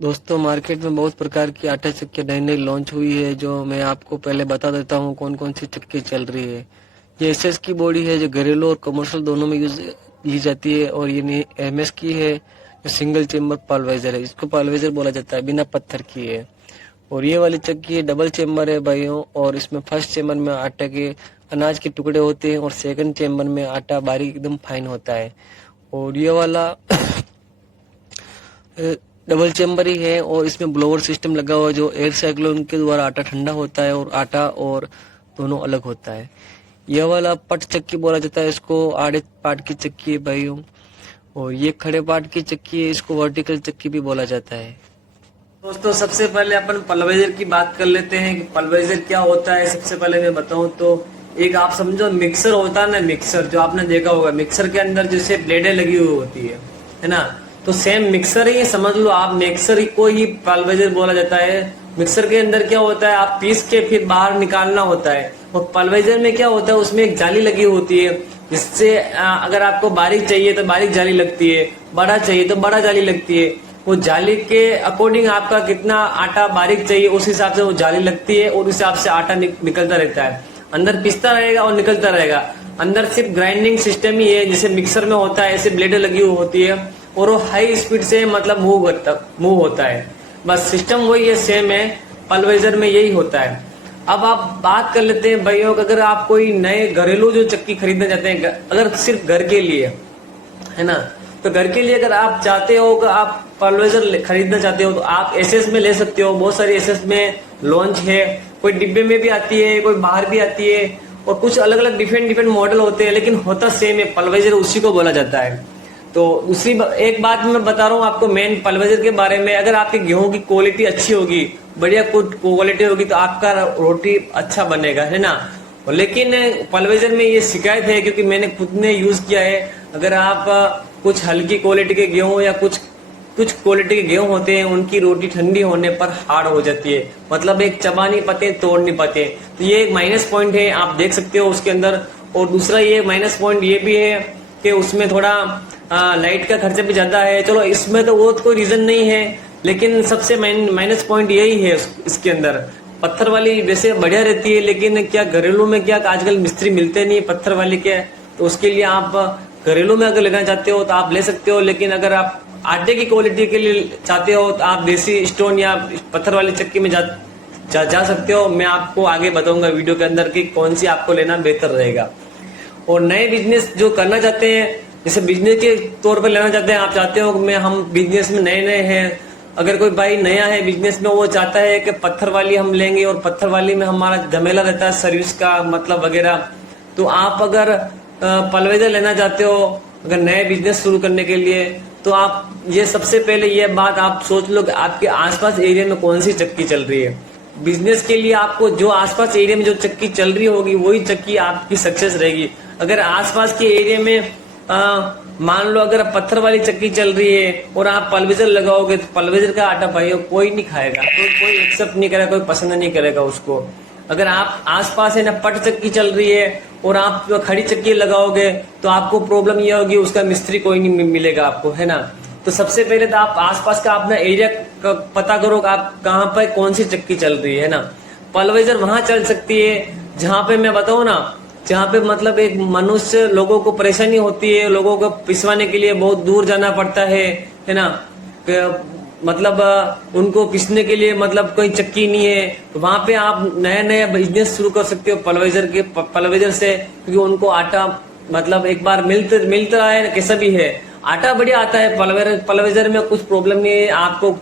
दोस्तों मार्केट में बहुत प्रकार की आटा चक्की नई नई लॉन्च हुई है, जो मैं आपको पहले बता देता हूँ कौन कौन सी चक्की चल रही है। ये एसएस की बॉडी है जो घरेलू और कमर्शियल दोनों में यूज ली जाती है, और ये एमएस की है जो सिंगल चेम्बर पल्वेजर है, इसको पल्वेजर बोला जाता है, बिना पत्थर की है। और ये वाली चक्की डबल चेम्बर है भाइयों, और इसमें फर्स्ट चेम्बर में आटा के अनाज के टुकड़े होते हैं और सेकंड चेम्बर में आटा बारीक एकदम फाइन होता है। और ये वाला डबल चेम्बर ही है, और इसमें ब्लोअर सिस्टम लगा हुआ है जो एयर साइक्लोन के द्वारा आटा ठंडा होता है और आटा और दोनों अलग होता है। यह वाला पट चक्की बोला जाता है, इसको आड़े पाट की चक्की है भाइयों। और ये खड़े पाट की चक्की है, इसको वर्टिकल चक्की भी बोला जाता है। दोस्तों सबसे पहले अपन पल्वेजर की बात कर लेते हैं कि पल्वेजर क्या होता है। सबसे पहले मैं बताऊं तो एक आप समझो मिक्सर होता है ना, मिक्सर जो आपने देखा होगा, मिक्सर के अंदर जैसे ब्लेडें लगी हुई होती है ना, तो सेम मिक्सर ही समझ लो आप, मिक्सर को ही पल्वेजर बोला जाता है। मिक्सर के अंदर क्या होता है, आप पीस के फिर बाहर निकालना होता है। और पल्वेजर में क्या होता है, उसमें एक जाली लगी होती है, जिससे अगर आपको बारीक चाहिए तो बारीक जाली लगती है, बड़ा चाहिए तो बड़ा जाली लगती है। वो जाली के अकॉर्डिंग आपका कितना आटा बारीक चाहिए उस हिसाब से वो जाली लगती है, और उस हिसाब से आटा निकलता रहता है। अंदर पिसता रहेगा और निकलता रहेगा। अंदर सिर्फ ग्राइंडिंग सिस्टम ही है, जैसे मिक्सर में होता है ऐसे ब्लेडें लगी हुई होती है, और वो हाई स्पीड से मतलब मूव होता है। बस सिस्टम वही है, सेम है। पल्वेजर में यही होता है। अब आप बात कर लेते हैं भाइयों, अगर आप कोई नए घरेलू जो चक्की खरीदना चाहते हैं, अगर सिर्फ घर के लिए है ना, तो घर के लिए अगर आप चाहते हो कि आप पल्वेजर खरीदना चाहते हो तो आप एसएस में ले सकते हो। बहुत सारी एसएस में लॉन्च है, कोई डिब्बे में भी आती है, कोई बाहर भी आती है, और कुछ अलग अलग डिफरेंट मॉडल होते हैं, लेकिन होता सेम है, पल्वेजर उसी को बोला जाता है। तो दूसरी एक बात मैं बता रहा हूँ आपको मेन पल्वेजर के बारे में, अगर आपके गेहूं की क्वालिटी अच्छी होगी, बढ़िया क्वालिटी होगी, तो आपका रोटी अच्छा बनेगा, है ना। लेकिन पल्वेजर में ये शिकायत है, क्योंकि मैंने खुद ने यूज किया है, अगर आप कुछ हल्की क्वालिटी के गेहूं या कुछ क्वालिटी के गेहूं होते हैं, उनकी रोटी ठंडी होने पर हार्ड हो जाती है, मतलब एक चबा नहीं पाते, तोड़ नहीं पाते। तो ये एक माइनस पॉइंट है, आप देख सकते हो उसके अंदर। और दूसरा ये माइनस पॉइंट ये भी है कि उसमें थोड़ा लाइट का खर्चा भी ज्यादा है। चलो इसमें तो वो कोई रीजन नहीं है, लेकिन सबसे माइनस पॉइंट यही है इसके अंदर। पत्थर वाली वैसे बढ़िया रहती है, लेकिन क्या घरेलू में क्या आजकल मिस्त्री मिलते नहीं पत्थर वाली के, तो उसके लिए आप घरेलू में अगर लेना चाहते हो तो आप ले सकते हो। लेकिन अगर आप आटे की क्वालिटी के लिए चाहते हो तो आप देसी स्टोन या पत्थर वाली चक्की में जा सकते हो। मैं आपको आगे बताऊंगा वीडियो के अंदर कि कौन सी आपको लेना बेहतर रहेगा। और नए बिजनेस जो करना चाहते हैं, जैसे बिजनेस के तौर पर लेना चाहते हैं, आप चाहते हो कि हम बिजनेस में नए हैं, अगर कोई भाई नया है बिजनेस में, वो चाहता है कि पत्थर वाली हम लेंगे और पत्थर वाली में हमारा झमेला रहता है सर्विस का मतलब वगैरह, तो आप अगर पल्वेजर लेना चाहते हो अगर नए बिजनेस शुरू करने के लिए, तो आप ये सबसे पहले ये बात आप सोच लो कि आपके आसपास एरिया में कौन सी चक्की चल रही है। बिजनेस के लिए आपको जो आसपास एरिया में जो चक्की चल रही होगी वही चक्की आपकी सक्सेस रहेगी। अगर आसपास के एरिया में मान लो अगर पत्थर वाली चक्की चल रही है और आप पल्वेजर लगाओगे, तो पल्वेजर का आटा भाइयों कोई नहीं खाएगा, कोई एक्सेप्ट नहीं करेगा, कोई पसंद नहीं करेगा उसको। अगर आप आसपास है ना पट चक्की चल रही है और आप खड़ी चक्की लगाओगे, तो आपको प्रॉब्लम ये होगी, उसका मिस्त्री कोई नहीं मिलेगा आपको, है ना। तो सबसे पहले तो आप आसपास का अपना एरिया का पता करो कि आप कहाँ पर कौन सी चक्की चल रही है ना। पल्वेजर वहां चल सकती है जहां पे मैं बताऊं ना, जहाँ पे मतलब एक मनुष्य लोगों को परेशानी होती है, लोगों को पिसवाने के लिए बहुत दूर जाना पड़ता है ना, मतलब उनको पिसने के लिए मतलब कोई चक्की नहीं है, तो वहां पे आप नया नया बिजनेस शुरू कर सकते हो पल्वेजर से, क्योंकि उनको आटा मतलब एक बार मिलता है, कैसा भी है आटा बढ़िया आता है। पल्वेजर में कुछ प्रॉब्लम नहीं है, आपको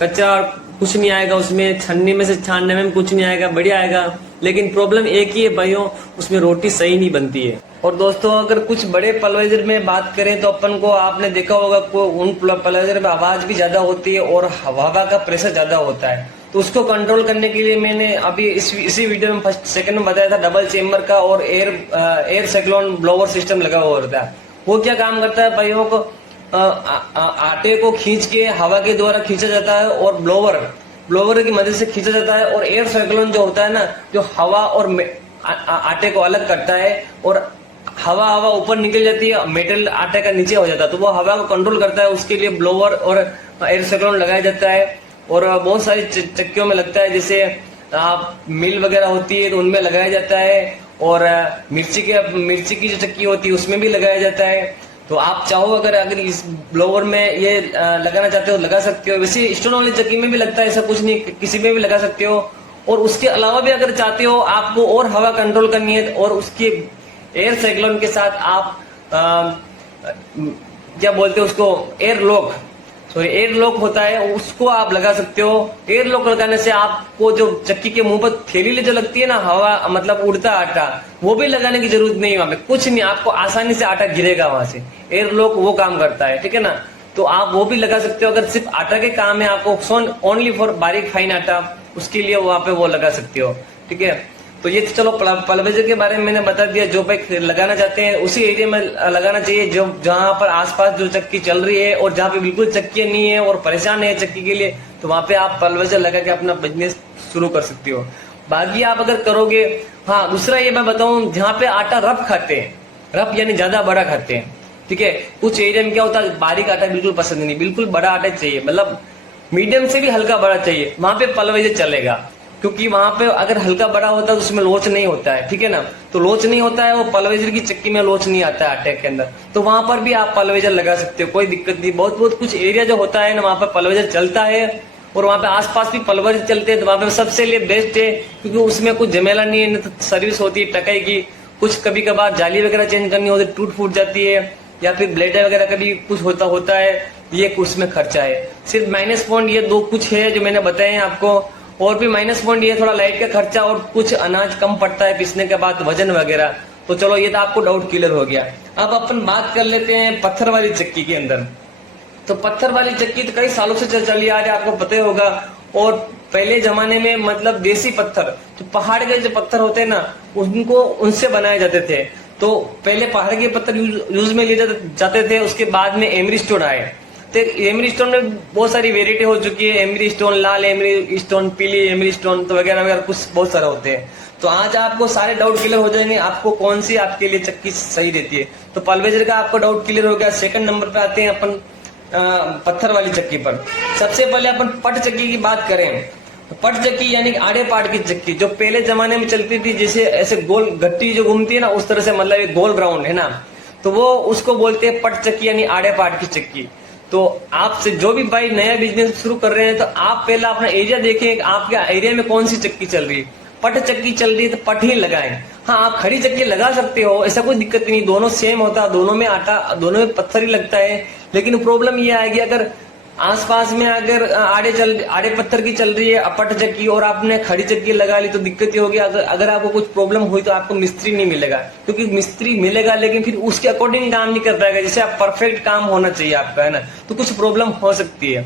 कच्चा कुछ नहीं आएगा, उसमें छन्नी में से छानने में कुछ नहीं आएगा, बढ़िया आएगा। लेकिन प्रॉब्लम एक ही है भाइयों, उसमें रोटी सही नहीं बनती है। और दोस्तों अगर कुछ बड़े पल्वेजर में बात करें तो अपन को आपने देखा होगा उन पल्वेजर में आवाज भी ज्यादा होती है और हवा का प्रेशर ज्यादा होता है, तो उसको कंट्रोल करने के लिए मैंने अभी इसी वीडियो में फर्स्ट सेकंड में बताया था, डबल चेम्बर का और एयर साइक्लोन ब्लोअर सिस्टम लगा हुआ होता है। वो क्या काम करता है भाइयों को, आटे को खींच के हवा के द्वारा खींचा जाता है और ब्लोवर की मदद से खींचा जाता है, और एयर साइक्लोन जो होता है ना, जो हवा और आटे को अलग करता है, और हवा ऊपर निकल जाती है, मेटल आटे का नीचे हो जाता है, तो वो हवा को कंट्रोल करता है। उसके लिए ब्लोवर और एयर साइक्लोन लगाया जाता है। और बहुत सारी चक्कियों में लगता है, जैसे आप मिल वगैरह होती है तो उनमें लगाया जाता है, और मिर्ची की जो चक्की होती है उसमें भी लगाया जाता है। तो आप चाहो अगर इस ब्लोवर में ये लगाना चाहते हो लगा सकते हो। वैसे स्टोन वाली चक्की में भी लगता है, ऐसा कुछ नहीं, किसी में भी लगा सकते हो। और उसके अलावा भी अगर चाहते हो आपको और हवा कंट्रोल करनी है और उसके एयर साइक्लोन के साथ आप क्या बोलते हैं उसको, एयर लॉक होता है, उसको आप लगा सकते हो। एयर लॉक लगाने से आपको जो चक्की के मुंह पर थैली जो लगती है ना, हवा मतलब उड़ता आटा, वो भी लगाने की जरूरत नहीं है। वहां पे कुछ नहीं, आपको आसानी से आटा गिरेगा वहां से। एयर लॉक वो काम करता है, ठीक है ना। तो आप वो भी लगा सकते हो। अगर सिर्फ आटा के काम है आपको, ओनली फॉर बारीक फाइन आटा, उसके लिए वहां पे वो लगा सकते हो, ठीक है। तो ये तो चलो पलवेजर के बारे में मैंने बता दिया। जो भाई लगाना चाहते हैं उसी एरिया में लगाना चाहिए जो जहां पर आसपास जो चक्की चल रही है, और जहां पे बिल्कुल चक्की नहीं है और परेशान है चक्की के लिए, तो वहां पे आप पलवेजर लगा के अपना बिजनेस शुरू कर सकते हो। बाकी आप अगर करोगे, हाँ दूसरा ये मैं बताऊं, जहाँ पे आटा रफ खाते हैं, रफ यानी ज्यादा बड़ा खाते हैं, ठीक है। कुछ एरिया में क्या होता है, बारीक आटा बिल्कुल पसंद नहीं, बिल्कुल बड़ा आटा चाहिए, मतलब मीडियम से भी हल्का बड़ा चाहिए, वहां पे पलवेजर चलेगा। क्योंकि वहां पे अगर हल्का बड़ा होता है तो उसमें लोच नहीं होता है, ठीक है ना। तो लोच नहीं होता है, वो पलवेजर की चक्की में लोच नहीं आता है आटे के अंदर, तो वहां पर भी आप पलवेजर लगा सकते हो, कोई दिक्कत नहीं। बहुत कुछ एरिया जो होता है ना, वहां पर पलवेजर चलता है, और वहां पे आसपास भी पलवेजर चलते हैं, तो वहां पे सबसे लिए बेस्ट है, क्योंकि उसमें कुछ झमेला नहीं है। तो सर्विस होती है टकाई की, कुछ कभी कभार जाली वगैरह चेंज करनी होती है, टूट फूट जाती है, या फिर ब्लेडर वगैरह कभी कुछ होता है, ये उसमें खर्चा है। सिर्फ माइनस पॉइंट ये दो कुछ है जो मैंने बताए हैं आपको। और भी माइनस पॉइंट ये थोड़ा लाइट का खर्चा, और कुछ अनाज कम पड़ता है पीसने के बाद, वजन वगैरह। तो चलो ये तो आपको डाउट क्लियर हो गया। अब अपन बात कर लेते हैं पत्थर वाली चक्की के अंदर। तो पत्थर वाली चक्की तो कई सालों से चली आ रही है, आपको पता ही होगा। और पहले जमाने में मतलब देसी पत्थर, जो पहाड़ के जो पत्थर होते हैं ना, उनको उनसे बनाए जाते थे। तो पहले पहाड़ के पत्थर यूज में लिए जाते थे, उसके बाद में एमरी स्टोन आए। तो एमरी स्टोन में बहुत सारी वेरायटी हो चुकी है, एमरी स्टोन, लाल एमरी स्टोन, पीली एमरी स्टोन, तो वगैरह वगैरह कुछ बहुत सारे होते हैं। तो आज आपको सारे डाउट क्लियर हो जाएंगे, आपको कौन सी आपके लिए चक्की सही रहती है। तो पलवेजर का आपको डाउट क्लियर हो गया। सेकंड नंबर पे आते हैं अपन पत्थर वाली चक्की पर। सबसे पहले अपन पट चक्की की बात करें, तो पट चक्की यानी आड़े पाट की चक्की, जो पहले जमाने में चलती थी, जैसे ऐसे गोल घट्टी जो घूमती है ना, उस तरह से, मतलब एक गोल राउंड है ना, तो वो उसको बोलते हैं पट चक्की यानी आड़े पाट की चक्की। तो आपसे जो भी भाई नया बिजनेस शुरू कर रहे हैं, तो आप पहला अपना एरिया देखें, आपके एरिया में कौन सी चक्की चल रही है। पट चक्की चल रही है तो पट ही लगाएं। हाँ, आप खड़ी चक्की लगा सकते हो, ऐसा कोई दिक्कत नहीं, दोनों सेम होता है, दोनों में आटा, दोनों में पत्थर ही लगता है। लेकिन प्रॉब्लम ये आएगी अगर आसपास में अगर आड़े पत्थर की चल रही है पट चक्की, और आपने खड़ी चक्की लगा ली, तो दिक्कत ये होगी, अगर आपको कुछ प्रॉब्लम हुई तो आपको मिस्त्री नहीं मिलेगा। क्योंकि मिस्त्री मिलेगा लेकिन फिर उसके अकॉर्डिंग काम नहीं कर पाएगा, जैसे आप परफेक्ट काम होना चाहिए आपका, है ना। तो कुछ प्रॉब्लम हो सकती है।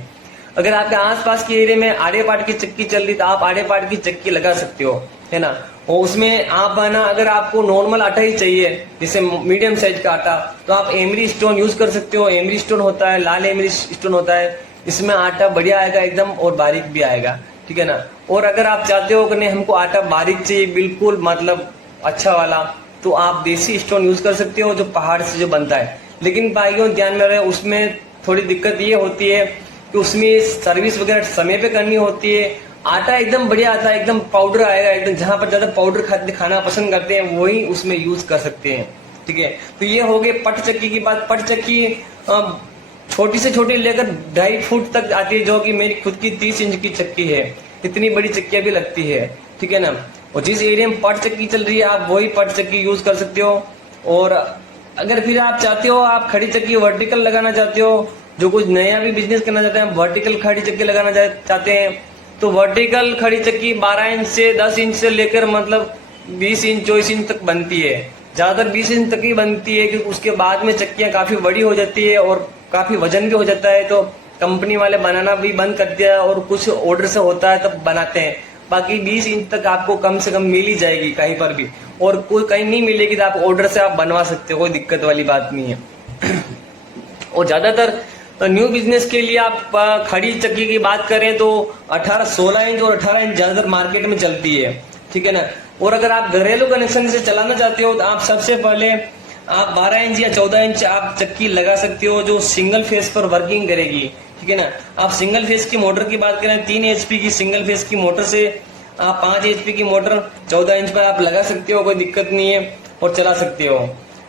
अगर आपके आसपास के एरिया में आड़े पाट की चक्की चल रही, तो आप आड़े पाट की चक्की लगा सकते हो, है ना। और उसमें आप ना, अगर आपको नॉर्मल आटा ही चाहिए, जैसे मीडियम साइज का आटा, तो आप एमरी स्टोन यूज कर सकते हो। एमरी स्टोन होता है, लाल एमरी स्टोन होता है, इसमें आटा बढ़िया आएगा एकदम, और बारीक भी आएगा, ठीक है ना। और अगर आप चाहते हो कि नहीं हमको आटा बारीक चाहिए बिल्कुल, मतलब अच्छा वाला, तो आप देसी स्टोन यूज कर सकते हो, जो पहाड़ से जो बनता है। लेकिन भाइयों ध्यान में रहे, उसमें थोड़ी दिक्कत ये होती है कि उसमें सर्विस वगैरह समय पे करनी होती है। आटा एकदम बढ़िया आता है, एकदम पाउडर आएगा एकदम, जहां पर ज्यादा पाउडर खाना पसंद करते हैं वही उसमें यूज कर सकते हैं, ठीक है। तो ये हो गए पट चक्की की बात। पट चक्की छोटी से छोटी लेकर 2.5 फुट तक आती है, जो कि मेरी खुद की 30 इंच की चक्की है। इतनी बड़ी चक्कियां भी लगती है, ठीक है ना। और जिस एरिया में पट चक्की चल रही है, आप वही पट चक्की यूज कर सकते हो। और अगर फिर आप चाहते हो, आप खड़ी चक्की वर्टिकल लगाना चाहते हो, जो कुछ नया भी बिजनेस करना चाहते हैं, वर्टिकल खड़ी चक्की लगाना चाहते हैं, तो वर्टिकल खड़ी चक्की 12 इंच से 10 इंच से लेकर मतलब 20 इंच 24 इंच तक बनती है। ज्यादातर 20 इंच तक ही बनती है, क्योंकि उसके बाद में चक्कियां काफी बड़ी हो जाती है और काफी वजन भी हो जाता है, तो कंपनी वाले बनाना भी बंद कर दिया, और कुछ ऑर्डर से होता है तब बनाते हैं। बाकी 20 इंच तक आपको कम से कम मिल ही जाएगी कहीं पर भी, और कोई कहीं नहीं मिलेगी तो आप ऑर्डर से आप बनवा सकते हो, कोई दिक्कत वाली बात नहीं है। और ज्यादातर न्यू बिजनेस के लिए आप खड़ी चक्की की बात करें तो 16 इंच और 18 इंच ज्यादातर मार्केट में चलती है, ठीक है ना। और अगर आप घरेलू कनेक्शन से चलाना चाहते हो, तो आप सबसे पहले आप 12 इंच या 14 इंच आप चक्की लगा सकते हो जो सिंगल फेस पर वर्किंग करेगी, ठीक है ना। आप सिंगल फेस की मोटर की बात करें, 3 HP की सिंगल फेस की मोटर से आप 5 HP की मोटर 14 इंच पर आप लगा सकते हो, कोई दिक्कत नहीं है, और चला सकते हो,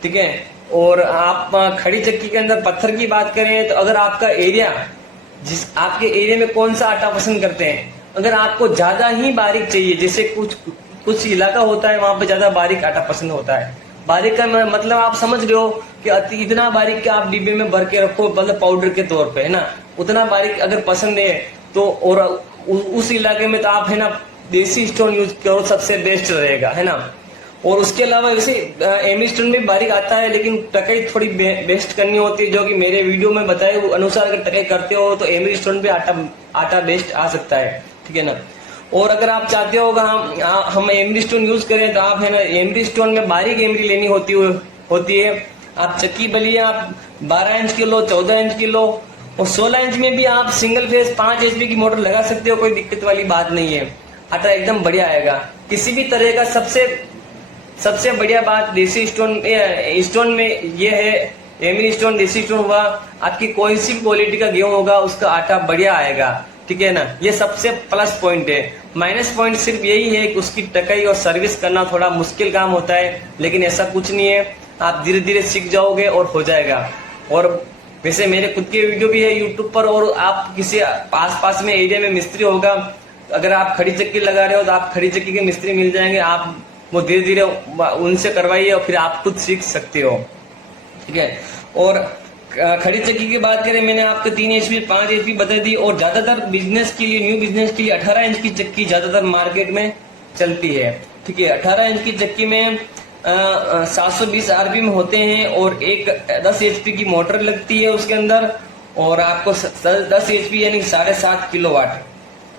ठीक है। और आप खड़ी चक्की के अंदर पत्थर की बात करें तो अगर आपका एरिया, जिस आपके एरिया में कौन सा आटा पसंद करते हैं, अगर आपको ज्यादा ही बारीक चाहिए, जैसे कुछ इलाका होता है वहां पे ज्यादा बारीक आटा पसंद होता है। बारीक का मतलब आप समझ रहे हो कि इतना बारीक कि आप डिब्बे में भर के रखो, मतलब पाउडर के तौर पे, है ना। उतना बारीक अगर पसंद है तो, और उस इलाके में तो आप, है ना, देसी स्टोन यूज करो, सबसे बेस्ट रहेगा, है ना। और उसके अलावा वैसे एमी स्टोन में बारीक आता है, लेकिन टकाई थोड़ी बेस्ट करनी होती है, जो कि मेरे वीडियो में बताए अनुसार अगर टकाई करते हो तो एमी स्टोन पे आटा बेस्ट आ सकता है, ठीक है ना। और अगर आप चाहते हो हम एमरी स्टोन यूज करें तो आप, है ना, एमरी स्टोन में बारीक एमरी लेनी होती है। आप चक्की बलिए आप 12 इंच की लो, 14 इंच की लो, और 16 इंच में भी आप सिंगल फेस 5 HP की मोटर लगा सकते हो, कोई दिक्कत वाली बात नहीं है। आटा एकदम बढ़िया आएगा किसी भी तरह का। सबसे बढ़िया बात देसी स्टोन में ये है, एमरी स्टोन देसी स्टोन हुआ, आपकी कोई सी क्वालिटी का गेहूं होगा उसका आटा बढ़िया आएगा, ठीक है ना। ये सबसे प्लस पॉइंट है। माइनस पॉइंट सिर्फ यही है कि उसकी टकाई और सर्विस करना थोड़ा मुश्किल काम होता है, लेकिन ऐसा कुछ नहीं है, आप धीरे धीरे सीख जाओगे और हो जाएगा। और वैसे मेरे खुद के वीडियो भी है यूट्यूब पर, और आप किसी पास में एरिया में मिस्त्री होगा, अगर आप खड़ी चक्की लगा रहे हो तो आप खड़ी चक्की के मिस्त्री मिल जाएंगे, आप वो धीरे धीरे उनसे करवाइए और फिर आप खुद सीख सकते हो, ठीक है। और खड़ी चक्की की बात करें, मैंने आपको 3 HP 5 HP बता दी, और ज्यादातर बिजनेस के लिए, न्यू बिजनेस के लिए 18 इंच की चक्की ज्यादातर मार्केट में चलती है, ठीक है। 18 इंच की चक्की में 720 RPM होते हैं, और एक 10 HP की मोटर लगती है उसके अंदर, और आपको 10 HP यानी 7.5 किलोवाट,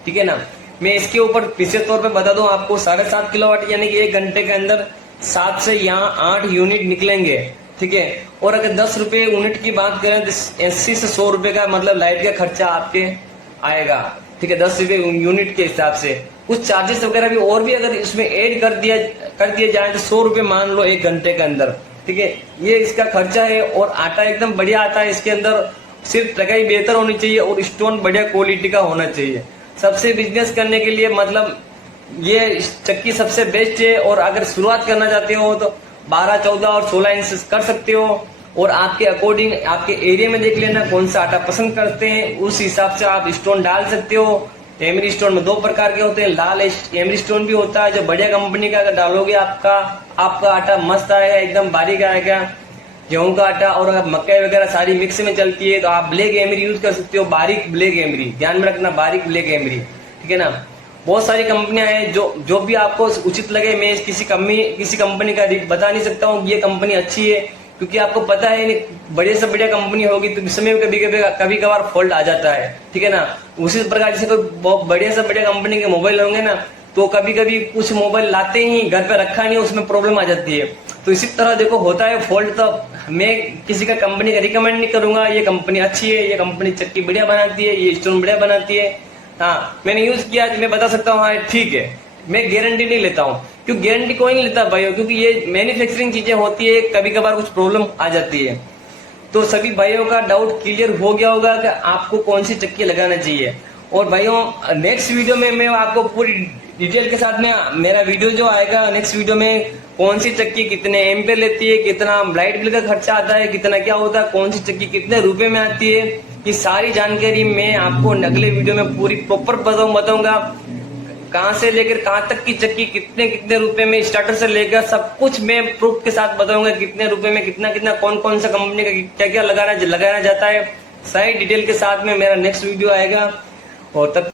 ठीक है ना। मैं इसके ऊपर पीछे तौर पे बता दूं आपको, 7.5 किलोवाट यानी कि 1 घंटे के अंदर 7 से यहाँ 8 यूनिट निकलेंगे, ठीक है। और अगर 10 रुपए यूनिट की बात करें तो 80 से 100 रुपए का मतलब लाइट का खर्चा आपके आएगा, ठीक है, 10 रुपए यूनिट के हिसाब से। कुछ चार्जेस वगैरह भी और भी अगर इसमें ऐड कर दिए जाए तो 100 रुपए मान लो 1 घंटे के अंदर, ठीक है। ये इसका खर्चा है, और आटा एकदम बढ़िया आता है इसके अंदर। सिर्फ टकाई बेहतर होनी चाहिए और स्टोन बढ़िया क्वालिटी का होना चाहिए। सबसे बिजनेस करने के लिए मतलब ये चक्की सबसे बेस्ट है। और अगर शुरुआत करना चाहते हो तो 12, 14 और 16 इंच कर सकते हो, और आपके अकॉर्डिंग आपके एरिया में देख लेना कौन सा आटा पसंद करते हैं, उस हिसाब से आप स्टोन डाल सकते हो। एमरी स्टोन में 2 प्रकार के होते हैं, लाल एमरी स्टोन भी होता है जो बढ़िया कंपनी का, अगर डालोगे आपका आटा मस्त आएगा, एकदम बारीक आएगा गेहूं का आटा। और अगर मकई वगैरह सारी मिक्स में चलती है तो आप ब्लैक एमरी यूज कर सकते हो, बारीक ब्लैक एमरी, ध्यान में रखना, बारीक ब्लैक एमरी, ठीक है ना। बहुत सारी कंपनियां हैं जो भी आपको उचित लगे। मैं किसी कंपनी का बता नहीं सकता हूँ ये कंपनी अच्छी है, क्योंकि आपको पता है बड़े से बढ़िया कंपनी होगी तो इसमें कभी कभार फॉल्ट आ जाता है, ठीक है ना। उसी प्रकार जैसे कोई बढ़िया से बढ़िया कंपनी के मोबाइल होंगे ना, तो कभी कभी कुछ मोबाइल लाते ही घर पे रखा नहीं, उसमें प्रॉब्लम आ जाती है। तो इसी तरह देखो होता है फॉल्ट। तो मैं किसी का कंपनी का रिकमेंड नहीं करूंगा, ये कंपनी अच्छी है, ये कंपनी चक्की बढ़िया बनाती है, ये स्टोन बढ़िया बनाती है। हाँ, मैंने यूज किया, मैं बता सकता हूँ हाँ ठीक है। मैं गारंटी नहीं लेता हूँ, क्योंकि गारंटी कोई नहीं लेता भाइयों, क्योंकि ये मैन्युफैक्चरिंग चीजें होती है, कभी कभार कुछ प्रॉब्लम आ जाती है। तो सभी भाइयों का डाउट क्लियर हो गया होगा कि आपको कौन सी चक्की लगाना चाहिए। और भाइयों नेक्स्ट वीडियो में मैं आपको पूरी डिटेल के साथ में मेरा वीडियो जो आएगा नेक्स्ट वीडियो में, कौन सी चक्की कितने एम्पेयर लेती है, कितना लाइट बिल का खर्चा आता है, कितना क्या होता है, कौन सी चक्की कितने रुपए में आती है, ये सारी जानकारी मैं आपको अगले वीडियो में पूरी प्रॉपर बताऊंगा। कहां से लेकर कहां तक की चक्की कितने रुपए में, स्टार्टर से लेकर सब कुछ मैं प्रूफ के साथ बताऊंगा, कितने रुपए में कितना कौन सा कंपनी का क्या क्या लगाना जाता है, सारी डिटेल के साथ में मेरा नेक्स्ट वीडियो आएगा। और तब